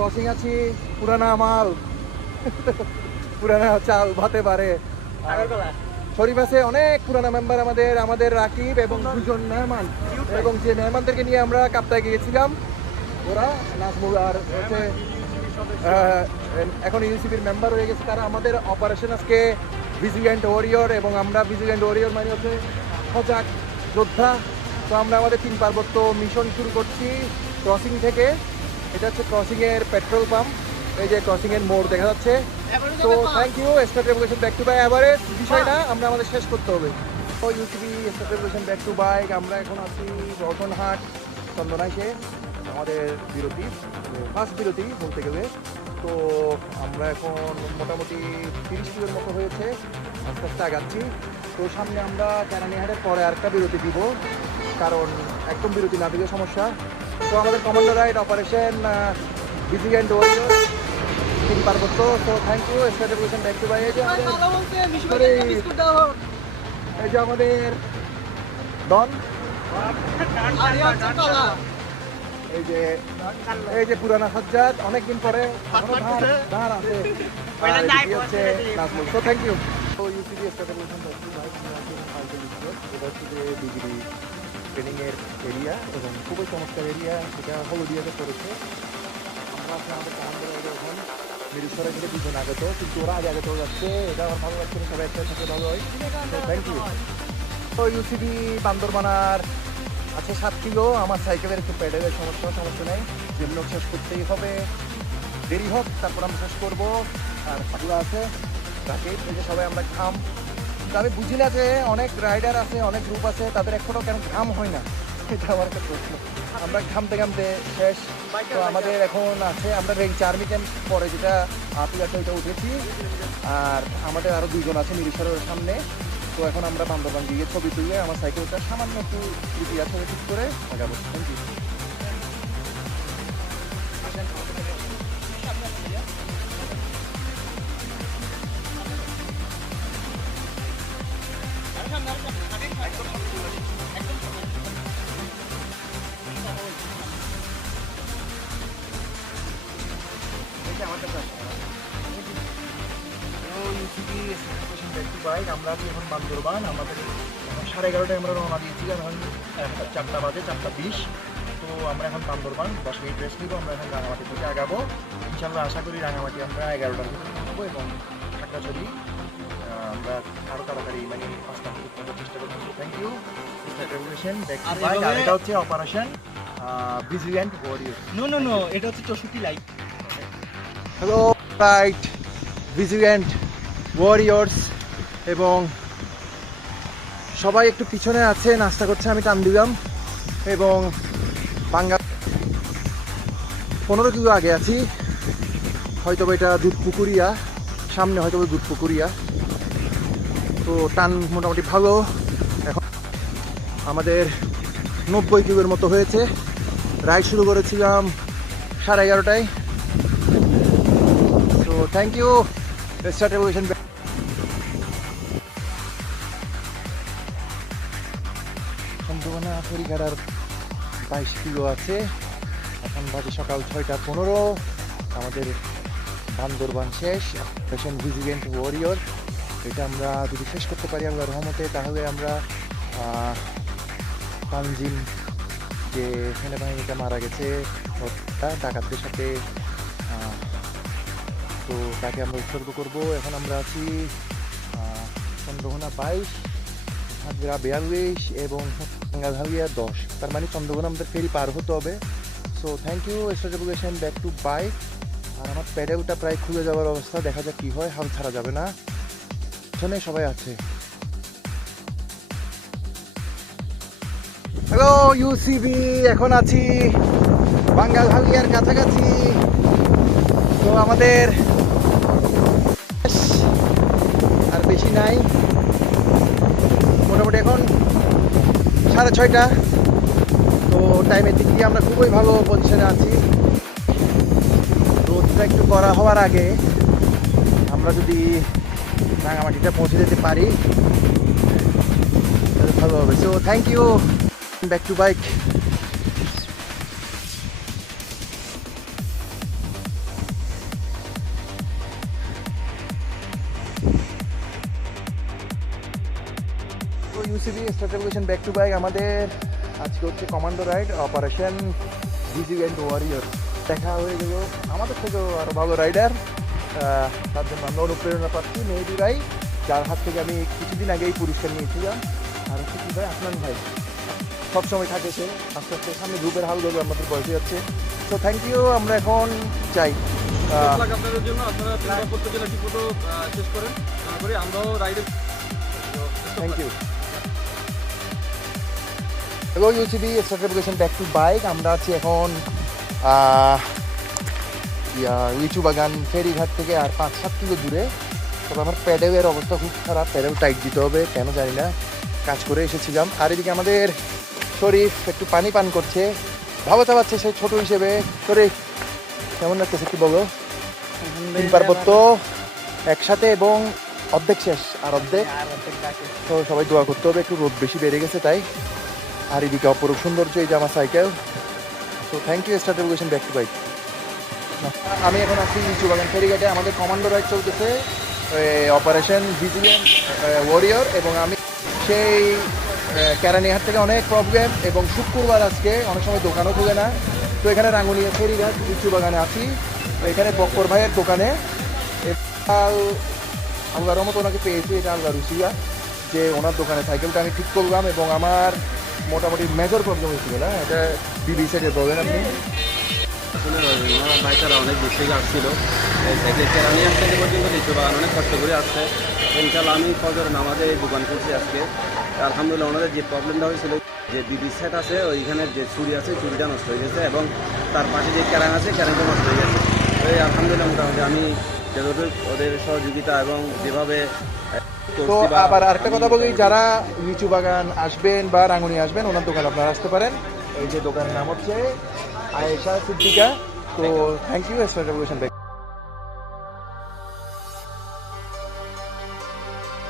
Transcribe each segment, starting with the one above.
Crossing আছি পুরানা মাল। পুরানা চাল ভাতে পারে শরীফ আছে অনেক পুরানা মেম্বার আমাদের আমাদের রাকিব এবং দুজন মেহমান। এবং যে মেহমানদেরকে নিয়ে আমরা কাপ্তায় গিয়েছিলাম ওরা নাজমুল আর হচ্ছে এখন ইউসিবির মেম্বার হয়ে গেছে। তারা আমাদের অপারেশন আজকে ভিজিল্যান্ট ওয়ারিয়র এবং আমরা ভিজিল্যান্ট ওয়ারিয়র মানে হচ্ছে সজাগ যোদ্ধা। তো আমরা আমাদের তিন পার্বত্য মিশন শুরু করছি। ক্রসিং থেকে এটা হচ্ছে ক্রসিং এর পেট্রোল পাম্প এই যে ক্রসিং এর মোড় দেখা যাচ্ছে। তো thank you start revolution back to by average বিষয়টা আমরা আমাদের শেষ করতে হবে। তো UCB start revolution back to bike আমরা এখন আছি রতনহাট চন্দনাইশে। আমাদের বিরতি ফার্স্ট বিরতি বলতে গেলে। তো আমরা এখন মোটামুটি তিরিশ কিলোর মতো হয়েছে। আস্তে আস্তে আগাচ্ছি। তো সামনে আমরা কেরানিহাটের পরে আরেকটা বিরতি দিব। কারণ একদম বিরতি না দিলে সমস্যা। তো আমাদের commander ride operation vigilant warrior তিন পার্বত্য তো thank you back to by এই যে আমাদের এই যে আমাদের ডন। এই যে এই যে পুরানা সজ্জাদ অনেকদিন পরে ধার আছে। তো থ্যাংক ইউ ইউসিবি এস্টাবলিশমেন্ট হচ্ছে ভাই ডিগ্রি ট্রেনিং এর এরিয়া এবং খুবই চমৎকার এরিয়া সেটা হলদিয়াতে পড়েছে। কিন্তু ওরা আগে যাচ্ছে। এটা ভালো লাগছে সবাই থাকলে ভালো হয়। থ্যাংক ইউ তো ইউসিবি আছে সাত কিলো। আমার সাইকেলের একটু প্যাডেলের সমস্যা সমস্যা নেই। যেমন শেষ করতেই হবে। দেরি হোক, তারপর আমরা শেষ করব। আর পাগলা আছে। যে সবাই আমরা কিন্তু আমি বুঝি না যে অনেক রাইডার আছে, অনেক গ্রুপ আছে, তাদের ফোটাও কেন ঘাম হয় না? এটা আমার একটা প্রশ্ন। আমরা ঘামতে ঘামতে শেষ। তো আমাদের এখন আছে, আমরা রেঞ্জ আর্মি ক্যাম্প পরে যেটা আপি আছে, ওইটা উঠেছি। আর আমাদের আরও দুইজন আছে মিরিশ্বরের সামনে। তো এখন আমরা বান্দরবান গিয়ে ছবি তুলে আমার সাইকেলটা সামান্য একটু ত্রুটি আছে ঠিক করে থ্যাংক ইউ বান্দরবান আমাদের সাড়ে এগারোটায় আমরা রওনা দিয়েছিলাম এখন চারটা বাজে চারটা বিশ। তো আমরা এখন বান্দরবান দশ মিনিট রেস্ট নিব আমরা এখন রাঙামাটি থেকে আগাবো। ইনশাল্লাহ আশা করি রাঙামাটি আমরা এগারোটার ভিতরে পৌঁছবো এবং খাগড়াছড়ি আমরা আরও তাড়াতাড়ি মানে পাঁচটা থেকে পৌঁছার চেষ্টা করতেছি থ্যাংক ইউ এটা হচ্ছে operation vigilant warrior no no no এটা হচ্ছে চৌষট্টি like hello right vigilant warriors এবং সবাই একটু পিছনে আছে, নাস্তা করছে, আমি টান দিলাম। এবং বাঙ্গা পনেরো কিলো আগে আছি। হয়তো এটা দুধ পুকুরিয়া, সামনে হয়তো দুধ পুকুরিয়া। তো টান মোটামুটি ভালো। এখন আমাদের নব্বই কিলোর মতো হয়েছে। রাইড শুরু করেছিলাম সাড়ে এগারোটায়। So thank you. Let's বাইশ আছে। এখন বাজে সকাল ছয়টা পনেরো। আমাদের বান্দরবান শেষ। ফ্যাশন ভিজিলেন্ট ওয়ারিয়র এটা আমরা যদি শেষ করতে পারি আল্লাহ রহমতে তাহলে আমরা তানজিম যে সেনাবাহিনীটা মারা গেছে ডাকাতদের সাথে তো তাকে আমরা উৎসর্গ করব। এখন আমরা আছি আহ, চন্দ্রকোনা বাইশ হাজরা বিয়াল্লিশ এবং গাঙ্গাধালিয়া দশ। তার মানে চন্দ্রকোনা আমাদের ফেরি পার হতে হবে। So thank you establishment back to bike আর আমার প্যাডেলটা প্রায় খুলে যাওয়ার অবস্থা, দেখা যাক কী হয়, হাল ছাড়া যাবে না। পিছনে সবাই আছে। হ্যালো ইউসিবি এখন আছি বাঙ্গাল বাঙ্গালহালিয়ার কাছাকাছি। তো আমাদের, আর বেশি নাই। সাড়ে ছয়টা। তো টাইমের দিক দিয়ে আমরা খুবই ভালো পজিশনে আছি। রোদটা একটু করা হওয়ার আগে আমরা যদি রাঙামাটিটা পৌঁছে যেতে পারি, তাহলে ভালো হবে। So thank you back to bike stratification back to bike আমাদের আজকে হচ্ছে commando ride operation vigilant warrior দেখা হয়ে গেল আমাদের থেকেও আরও ভালো রাইডার তার জন্য আমরা অনুপ্রেরণা পাচ্ছি। মেহেদি ভাই যার হাত থেকে আমি কিছুদিন আগেই পুরস্কার নিয়েছিলাম। আর হচ্ছে কি ভাই আপনার ভাই সবসময় থাকে সে। আস্তে আস্তে সামনে গ্রুপের হাল হালগুলো আমাদের বয়সে যাচ্ছে। তো থ্যাংক ইউ আমরা এখন চাই আপনাদের জন্য। আপনারা করতে গেলে ঠিক মতো শেষ করেন। তারপরে আমরাও রাইডে thank you hello UCB certification back to bike আমরা আছি এখন ইয়া, লিচু বাগান ফেরিঘাট থেকে আর পাঁচ সাত কিলো দূরে। তবে আমার প্যাডেলের অবস্থা খুব খারাপ প্যাডেল টাইট দিতে হবে কেন জানি না কাজ করে এসেছিলাম। আর এদিকে আমাদের শরীফ একটু পানি পান করছে ভালো চালাচ্ছে সে ছোট হিসেবে। শরীফ কেমন লাগতেছে কি বলো? তিন পার্বত্য একসাথে এবং অর্ধেক শেষ আর অর্ধেক। তো সবাই দোয়া করতে হবে একটু রোদ বেশি বেড়ে গেছে তাই। আর এদিকে অপরূপ সৌন্দর্য, এই আমার সাইকেল। তো thank you start education back to bike আমি এখন আছি নিচু বাগান ফেরিঘাটে। আমাদের কমান্ডো রাইড চলতেছে অপারেশন ভিজিলেন্ট ওয়ারিয়র এবং আমি সেই কেরানীহাট থেকে অনেক প্রবলেম এবং শুক্রবার আজকে অনেক সময় দোকানও খুলে না। তো এখানে রাঙ্গুনিয়া ফেরিঘাট বাগানে আছি। এখানে বক্কর ভাইয়ের দোকানে। আল্লাহর রহমত ওনাকে পেয়েছি, এটা আল্লাহ রুসিয়া যে ওনার দোকানে সাইকেলটা আমি ঠিক করলাম এবং আমার মোটামুটি মেজর প্রবলেম হয়েছিল না? এটা বিবি সাইডের প্রবলেম আপনি? বাইকাররা অনেক দূর থেকে আসছিল সাইকেল কেরানি আসতে পর্যন্ত লিচু বাগান অনেক কষ্ট করে আসছে। ইনশাল্লাহ আমি ফজর নামাজে এই দোকান করছি আজকে। আলহামদুলিল্লাহ ওনাদের যে প্রবলেমটা হয়েছিল, যে বিবি সেট আছে, ওইখানে যে চুরি আছে, চুরিটা নষ্ট হয়ে গেছে এবং তার পাশে যে ক্যারান আছে ক্যারানটা নষ্ট হয়ে গেছে। এই আলহামদুলিল্লাহ মোটামুটি আমি যতটুকু ওদের সহযোগিতা এবং যেভাবে তো আবার আরেকটা কথা বলি যারা লিচু বাগান আসবেন বা রাঙ্গুনি আসবেন ওনার দোকান আপনারা আসতে পারেন। এই যে দোকানের নাম হচ্ছে আয়েশা সিদ্দিকা। তো thank you education back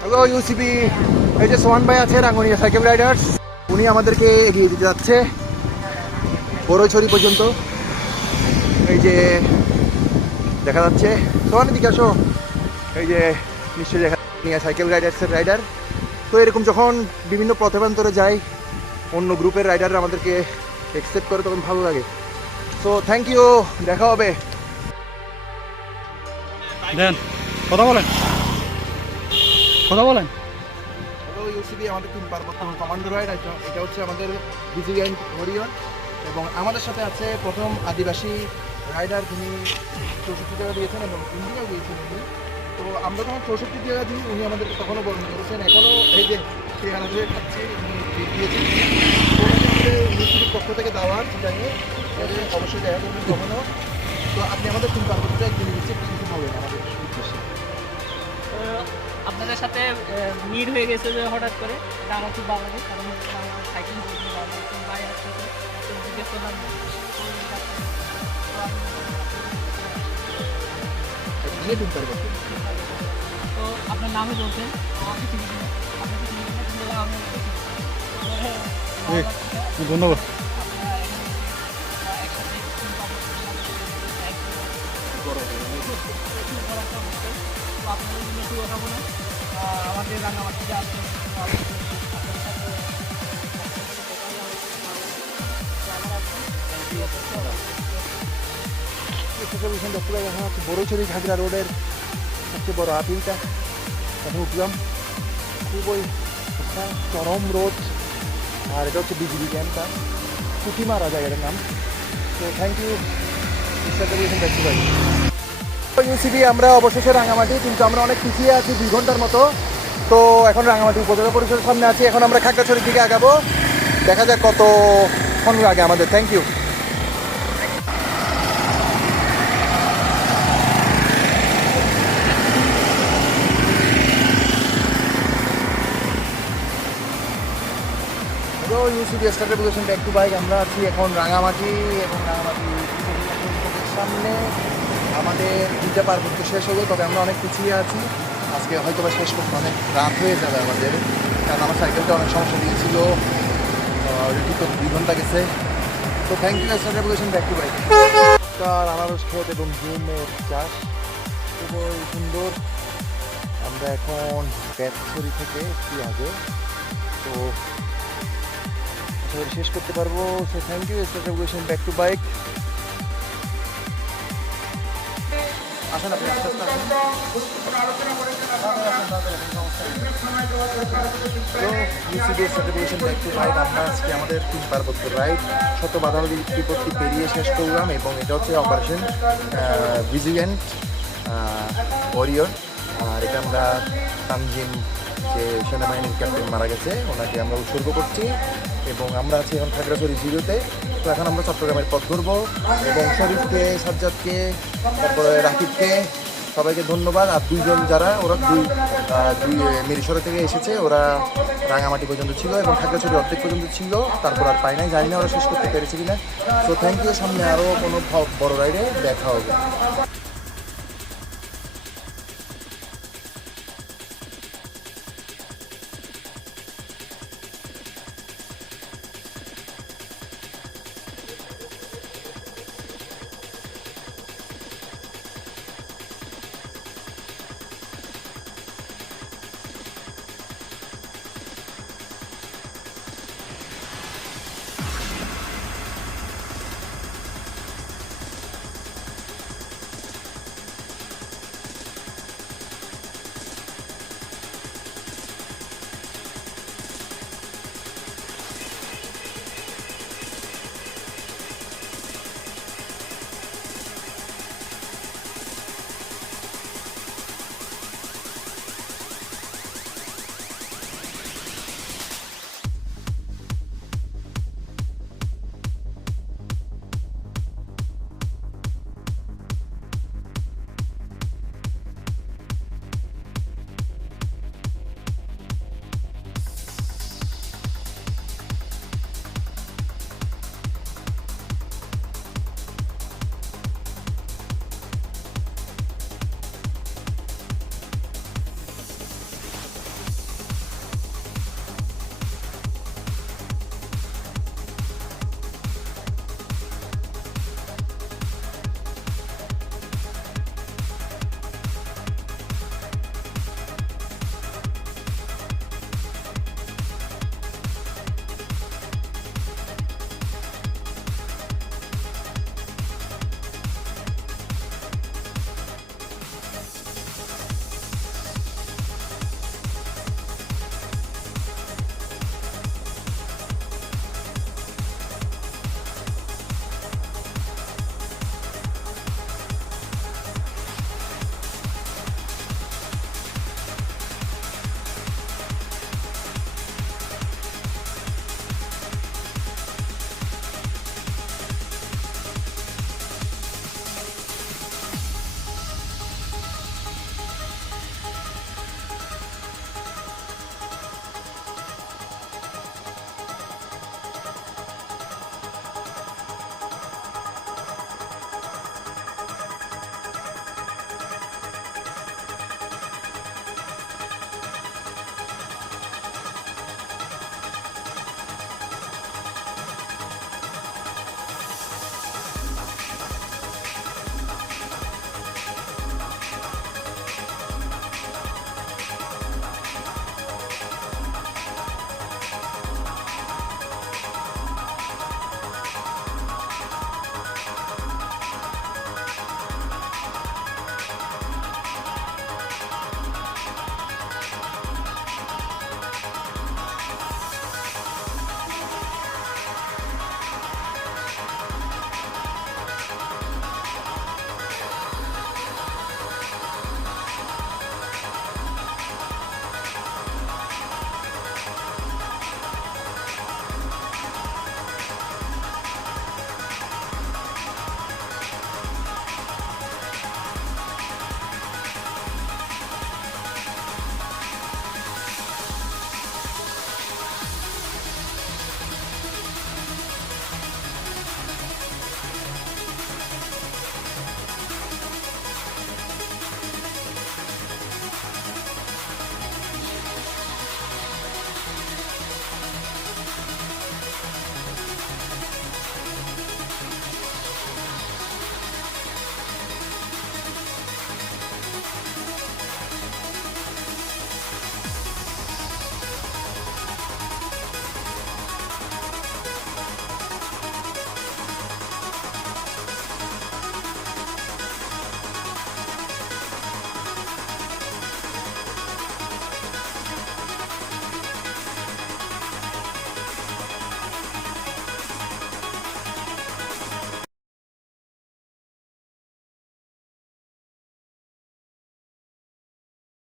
hello UCB এই যে সোহান ভাই আছে রাঙ্গুনিয়া সাইকেল রাইডার্স। উনি আমাদেরকে এগিয়ে দিতে যাচ্ছে। বড়ছড়ি পর্যন্ত। এই যে দেখা যাচ্ছে। সোহানের দিকে আসো। এই যে নিশ্চয়ই দেখা নিয়ে সাইকেল রাইডার্সের রাইডার। তো এরকম যখন বিভিন্ন পথেবান্তরে যাই অন্য গ্রুপের রাইডাররা আমাদেরকে একসেপ্ট করে তখন ভালো লাগে। সো থ্যাংক ইউ দেখা হবে। দেন কথা বলেন। কথা বলেন। হ্যালো ইউসিবি আমাদের তিন পার্বত্য কমান্ডো রাইড এটা হচ্ছে আমাদের ভিজিল্যান্ড ওরিয়ন এবং আমাদের সাথে আছে প্রথম আদিবাসী রাইডার তিনি চৌষট্টি টাকা দিয়েছেন এবং ইন্ডিয়াও দিয়েছেন তো আমরা যখন চৌষট্টি টাকা দিই উনি আমাদেরকে তখনও বরণ করেছেন এখনও এই যে পেয়ারা হয়ে খাচ্ছি দিয়েছেন। পক্ষ থেকে জানিয়ে ওদের অবশ্যই দেখা করবেন কখনও তো আপনি আমাদের তিন পার্বত্যটা একদিন নিচে কিছু বলবেন আমাদের আপনাদের সাথে মিট হয়ে গেছে যে হঠাৎ করে এটা আমার খুব ভালো লাগে কারণ সাইকেল করতে ভাই আসছে তো জিজ্ঞেস করলাম তো নিয়ে তিন পার্বত্য তো আপনার নামে বলছেন। ধন্যবাদ। আমাদের রান্নাবাটিতে আসবেন বড়ছড়ি ঘাগরা রোডের সবচেয়ে বড় আপিলটা এখন উঠলাম খুবই চরম রোড আর এটা হচ্ছে বিজিবি ক্যাম্পটা কুটিমারা জায়গাটার নাম তো থ্যাংক ইউ ইউসিবি আমরা অবশেষে রাঙামাটি কিন্তু আমরা অনেক পিছিয়ে আছি দুই ঘণ্টার মতো তো এখন রাঙামাটি উপজেলা পরিষদের সামনে আছি। এখন আমরা খাগড়াছড়ির দিকে আগাবো। দেখা যাক কতক্ষণ লাগে আমাদের। Thank you hello UCB start regulation back to bike. আমরা আছি এখন রাঙামাটি এবং রাঙামাটি সামনে। আমাদের দুইটা পার্বত্য শেষ হলো, তবে আমরা অনেক পিছিয়ে আছি। আজকে হয়তো বা শেষ করতে অনেক রাত হয়ে যাবে আমাদের, কারণ আমার সাইকেলটা অনেক সমস্যা দিয়েছিল। রেডি করতে দুই ঘণ্টা গেছে। তো thank you start regulation back to bike. তার আনারস ক্ষেত এবং জুমের চাষ। খুবই সুন্দর। আমরা এখন ব্যাটছড়ি থেকে একটু আগে তো আশা শেষ করতে পারব। So thank you special back to bike আসেন আপনি আমাদের তিন পার্বত্য রাইড শত বাধা বিপত্তি পেরিয়ে শেষ করলাম এবং এটা হচ্ছে অপারেশন ভিজিল্যান্ট ওরিয়র আর এটা আমরা তানজিম, যে সেনাবাহিনীর ক্যাপ্টেন মারা গেছে, ওনাকে আমরা উৎসর্গ করছি। এবং আমরা আছি এখন খাগড়াছড়ি জিরোতে। তো এখন আমরা চট্টগ্রামের পথ ধরবো এবং শরীফকে, সাজ্জাদকে, তারপরে রাকিবকে সবাইকে ধন্যবাদ। আর দুইজন যারা, ওরা দুই দুই মিরিশরে থেকে এসেছে। ওরা রাঙামাটি পর্যন্ত ছিল এবং খাগড়াছড়ি অর্ধেক পর্যন্ত ছিল। তারপর আর পাই নাই। জানি না ওরা শেষ করতে পেরেছে কিনা। তো থ্যাংক ইউ সামনে আরও কোনো বড় রাইডে দেখা হবে।